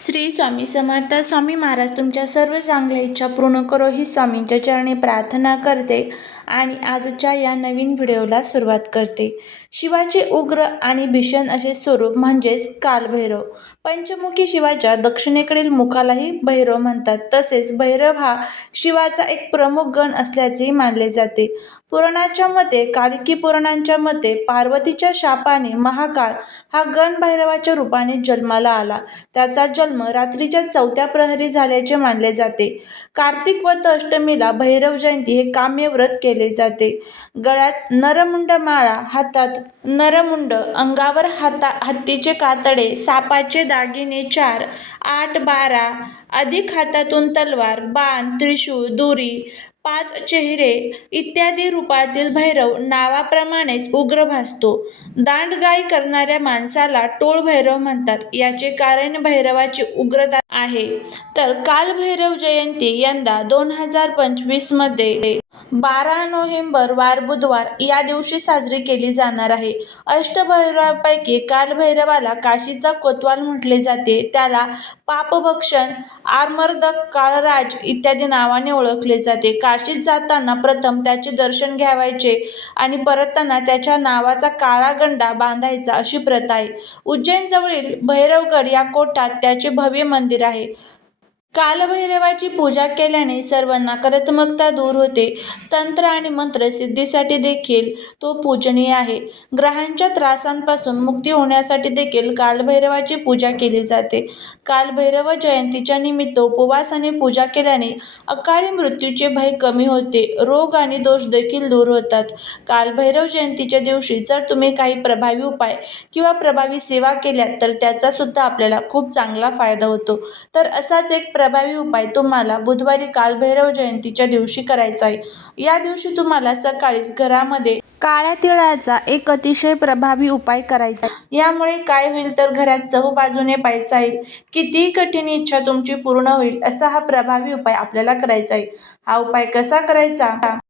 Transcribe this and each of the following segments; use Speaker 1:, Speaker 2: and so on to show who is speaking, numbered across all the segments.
Speaker 1: श्री स्वामी समर्थ स्वामी महाराज तुमच्या सर्व चांगल्या इच्छा पूर्ण करो. ही स्वामींच्या चरणी प्रार्थना करते आणि आजच्या या नवीन व्हिडिओला सुरुवात करते. शिवाचे उग्र आणि भीषण असे स्वरूप म्हणजेच कालभैरव. पंचमुखी शिवाच्या दक्षिणेकडील मुखालाही भैरव म्हणतात. तसेच भैरव हा शिवाचा एक प्रमुख गण असल्याचेही मानले जाते. पुराणाच्या मते कालिकी पुराणांच्या मते पार्वतीच्या शापाने महाकाळ हा गण भैरवाच्या रूपाने जन्माला आला. त्याचा जन्म रात्रीच्या चौथ्या प्रहरी झाल्याचे मानले जाते. कार्तिक वत अष्टमीला भैरव जयंती हे काम्य व्रत केले जाते. गळ्यात नरमुंड माळा हातात नरमुंड अंगावर हाता हत्तीचे कातडे सापाचे दागिने चार आठ बारा अधिक हातातून तलवार बाण त्रिशूळ दुरी पाच चेहरे इत्यादी रूपातील भैरव नावाप्रमाणेच उग्र भासतो. दांडगाई करणाऱ्या माणसाला टोळ भैरव म्हणतात. याचे कारण भैरवाची उग्रता आहे. तर कालभैरव जयंती यंदा दोन हजार पंचवीसमध्ये बारा नोव्हेंबर वार बुधवार या दिवशी साजरी केली जाणार आहे. अष्टभैरवापैकी कालभैरवाला काशीचा कोतवाल म्हटले जाते. त्याला पापभक्षण आर्मर्दक काळराज इत्यादी नावाने ओळखले जाते. काशीत जाताना प्रथम त्याचे दर्शन घ्यावायचे आणि परतताना त्याच्या नावाचा काळा गंडा बांधायचा अशी प्रथा आहे. उज्जैनजवळील भैरवगड या कोटात त्याचे भव्य मंदिर आहे. कालभैरवाची पूजा केल्याने सर्व नकारात्मकता दूर होते. तंत्र आणि मंत्र सिद्धीसाठी देखील तो पूजनीय आहे. ग्रहांच्या त्रासांपासून मुक्ती होण्यासाठी देखील कालभैरवाची पूजा केली जाते. कालभैरव जयंतीच्या निमित्त उपवास आणि पूजा केल्याने अकाळी मृत्यूचे भय कमी होते. रोग आणि दोष देखील दूर होतात. कालभैरव जयंतीच्या दिवशी जर तुम्ही काही प्रभावी उपाय किंवा प्रभावी सेवा केल्यात तर त्याचा सुद्धा आपल्याला खूप चांगला फायदा होतो. तर असाच एक प्रभावी उपाय तुम्हाला बुधवारी कालभैरव जयंतीच्या दिवशी करायचा आहे. या दिवशी तुम्हाला सकाळीच घरामध्ये काळ्या तिळाचा एक अतिशय प्रभावी उपाय करायचा यामुळे काय होईल तर घरात चहू बाजूने पैसा येईल. कितीही कठीण इच्छा तुमची पूर्ण होईल असा हा प्रभावी उपाय आपल्याला करायचा आहे. हा उपाय कसा करायचा?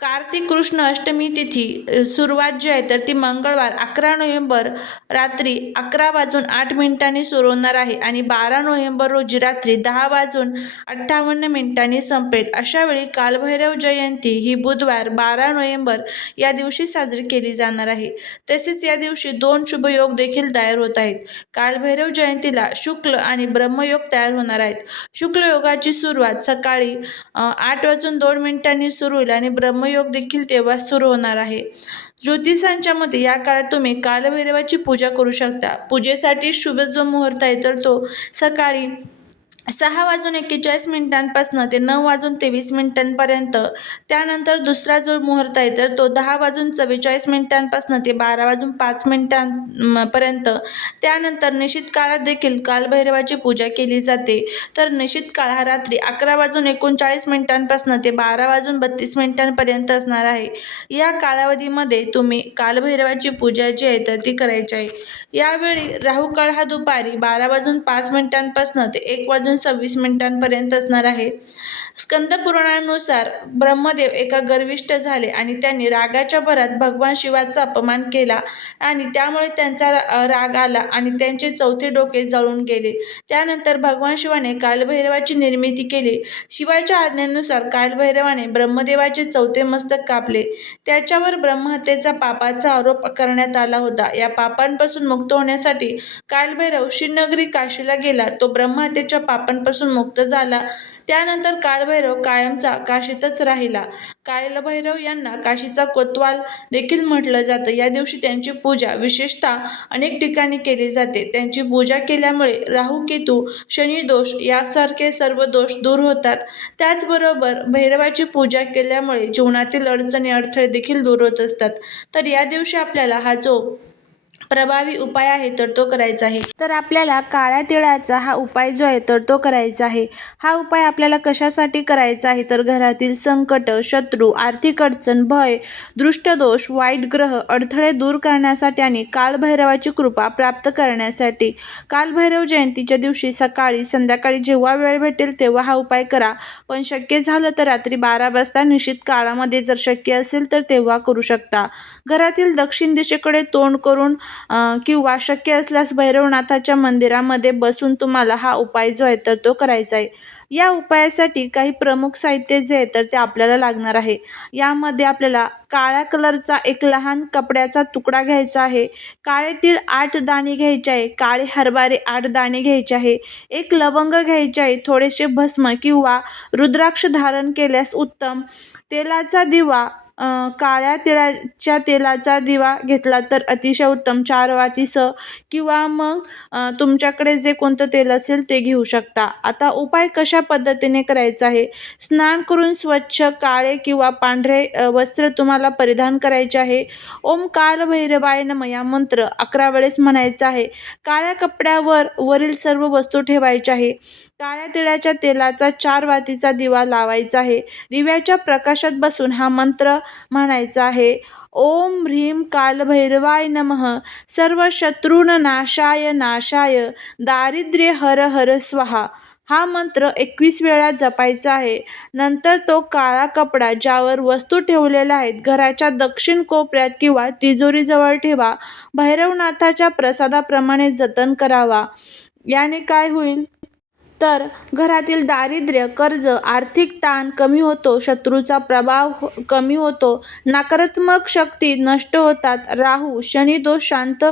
Speaker 1: कार्तिक कृष्ण अष्टमी तिथी सुरुवात जी आहे तर ती मंगळवार अकरा नोव्हेंबर रात्री अकरा वाजून आठ मिनिटांनी सुरू होणार आहे आणि बारा नोव्हेंबर रोजी रात्री दहा वाजून अठ्ठावन्न मिनिटांनी संपेल. अशावेळी कालभैरव जयंती ही बुधवार बारा नोव्हेंबर या दिवशी साजरी केली जाणार आहे. तसेच या दिवशी दोन शुभयोग देखील तयार होत आहेत. कालभैरव जयंतीला शुक्ल आणि ब्रह्मयोग तयार होणार आहेत. शुक्ल योगाची सुरुवात सकाळी आठ वाजून दोन मिनिटांनी सुरू होईल आणि ब्रह्म कर्मयोग देखील तेव्हा सुरू होणार आहे. ज्योतिषांच्या मते या काळात तुम्ही कालभैरवाची पूजा करू शकता. पूजेसाठी शुभ जो मुहूर्त आहे तर तो सकाळी सहा वाजून एक्केचाळीस मिनिटांपासनं ते नऊ वाजून तेवीस मिनिटांपर्यंत त्यानंतर दुसरा जो मुहूर्त आहे तर तो दहा वाजून चव्वेचाळीस मिनिटांपासनं ते बारा वाजून पाच मिनिटांपर्यंत. त्यानंतर निश्चित काळात देखील कालभैरवाची पूजा केली जाते. तर निश्चित काळ हा रात्री अकरा वाजून एकोणचाळीस मिनिटांपासनं ते बारा वाजून बत्तीस मिनिटांपर्यंत असणार आहे. या कालावधीमध्ये तुम्ही कालभैरवाची पूजा जी आहे तर ती करायची आहे. यावेळी राहू काळ हा दुपारी बारा वाजून पाच मिनिटांपासनं ते एक वाजून सव्वीस मिनिटांपर्यंत असणार आहे. स्कंद पुराणानुसार ब्रह्मदेव एका गर्विष्ठ झाले आणि त्यांनी रागाच्या भरात भगवान शिवाचा अपमान केला आणि त्यामुळे त्यांचा रा- राग आला आणि त्यांचे चौथे डोके जळून गेले. त्यानंतर भगवान शिवाने कालभैरवाची निर्मिती केली. शिवाच्या आज्ञेनुसार कालभैरवाने ब्रह्मदेवाचे चौथे मस्तक कापले. त्याच्यावर ब्रह्महत्येचा पापाचा आरोप करण्यात आला होता. या पापांपासून मुक्त होण्यासाठी कालभैरव श्रीनगरी काशीला गेला. तो ब्रह्महत्येच्या पापांपासून मुक्त झाला. त्यानंतर कालभैरव कायमचा काशीतच राहिला. कालभैरव यांना काशीचा कोतवाल देखील म्हटलं जातं. या दिवशी त्यांची पूजा विशेषतः अनेक ठिकाणी केली जाते. त्यांची पूजा केल्यामुळे राहू केतू शनी दोष यासारखे सर्व दोष दूर होतात. त्याचबरोबर भैरवाची पूजा केल्यामुळे जीवनातील अडचणी अडथळे देखील दूर होत असतात. तर या दिवशी आपल्याला हा जो प्रभावी उपाय आहे तर तो करायचा आहे. तर आपल्याला काळ्या तिळाचा हा उपाय जो आहे तर तो करायचा आहे. हा उपाय आपल्याला कशासाठी करायचा आहे? तर घरातील संकट शत्रू आर्थिक अडचण भय दृष्टदोष वाईट ग्रह अडथळे दूर करण्यासाठी आणि कालभैरवाची कृपा प्राप्त करण्यासाठी. कालभैरव जयंतीच्या दिवशी सकाळी संध्याकाळी जेव्हा वेळ भेटेल तेव्हा हा उपाय करा. पण शक्य झालं तर रात्री बारा वाजता निश्चित काळामध्ये जर शक्य असेल तर तेव्हा करू शकता. घरातील दक्षिण दिशेकडे तोंड करून किंवा शक्य असल्यास भैरवनाथाच्या मंदिरामध्ये बसून तुम्हाला हा उपाय जो आहे तर तो करायचा आहे. या उपायासाठी काही प्रमुख साहित्य जे आहे तर ते आपल्याला लागणार आहे. यामध्ये आपल्याला काळ्या कलरचा एक लहान कपड्याचा तुकडा घ्यायचा आहे. काळे तीळ आठ दाणे घ्यायचे आहे. काळे हरभरे आठ दाणे घ्यायचे आहे. एक लवंग घ्यायचे आहे. थोडेसे भस्म किंवा रुद्राक्ष धारण केल्यास उत्तम. तेलाचा दिवा काळ्या तिळाच्या तेलाचा दिवा घेतला तर अतिशय उत्तम. चार वातीसह किंवा मग तुमच्याकडे जे कोणतं तेल असेल ते घेऊ शकता. आता उपाय कशा पद्धतीने करायचा आहे? स्नान करून स्वच्छ काळे किंवा पांढरे वस्त्र तुम्हाला परिधान करायचे आहे. ओम काल भैरवाय नम या मंत्र अकरा वेळेस म्हणायचा आहे. काळ्या कपड्यावर वरील सर्व वस्तू ठेवायच्या आहे. काळ्या तिळाच्या तेलाचा चार वातीचा दिवा लावायचा आहे. दिव्याच्या प्रकाशात बसून हा मंत्र म्हणायचं आहे. ओम ह्रीं कालभैरवाय नमः. सर्व शत्रून नाशाय नाशाय. दारिद्र्य हर हर स्वाहा. हा मंत्र एकवीस वेळा जपायचा आहे. नंतर तो काळा कपडा ज्यावर वस्तू ठेवलेल्या आहेत घराच्या दक्षिण कोपऱ्यात किंवा तिजोरीजवळ ठेवा. भैरवनाथाच्या प्रसादाप्रमाणे जतन करावा. याने काय होईल? तर घरातील दारिद्र्य कर्ज आर्थिक ताण कमी होतो शत्रूचा प्रभाव हो, कमी होतो नकारात्मक शक्ती नष्ट होतात. राहू शनी दोष शांत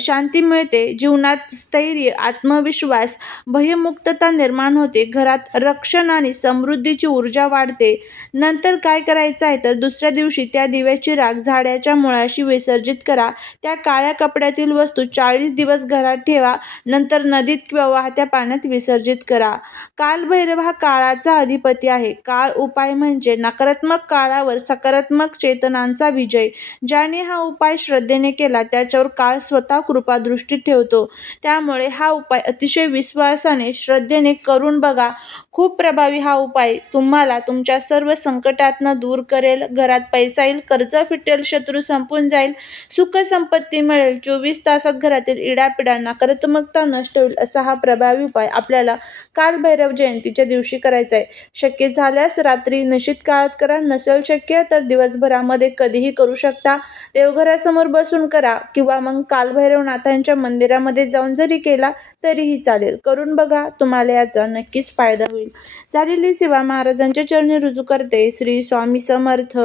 Speaker 1: शांती मिळते. जीवनात स्थैर्य आत्मविश्वास भयमुक्तता निर्माण होते. घरात रक्षण आणि समृद्धीची ऊर्जा वाढते. नंतर काय करायचं आहे तर दुसऱ्या दिवशी त्या दिव्याची राख झाडाच्या मुळाशी विसर्जित करा. त्या काळ्या कपड्यातील वस्तू चाळीस दिवस घरात ठेवा. नंतर नदीत किंवा वाहत्या पाण्यात विसर्जित करा. करा. कालभैरव हा काळाचा अधिपती आहे. काळ उपाय म्हणजे नकारात्मक काळावर सकारात्मक चेतनांचा विजय. ज्याने हा उपाय श्रद्धेने केला त्याच्यावर काळ स्वतः कृपादृष्टी ठेवतो. त्यामुळे हा उपाय अतिशय विश्वासाने श्रद्धेने करून बघा. खूप प्रभावी हा उपाय तुम्हाला तुमच्या सर्व संकटातनं दूर करेल. घरात पैसा येईल कर्ज फिटेल शत्रू संपून जाईल. सुखसंपत्ती मिळेल. चोवीस तासात घरातील इडापिडा नकारात्मकता नष्ट होईल असा हा प्रभावी उपाय आपल्याला कालभैरव जयंतीच्या दिवशी करायचा आहे शक्य झाल्यास रात्री निश्चित काळात करा नसेल शक्य तर दिवसभरामध्ये कधीही करू शकता. देवघरासमोर बसून करा किंवा मग कालभैरवनाथांच्या मंदिरामध्ये जाऊन जरी केला तरीही चालेल. करून बघा तुम्हाला याचा नक्कीच फायदा होईल. झालेली सेवा महाराजांच्या चरणी रुजू करते. श्री स्वामी समर्थ.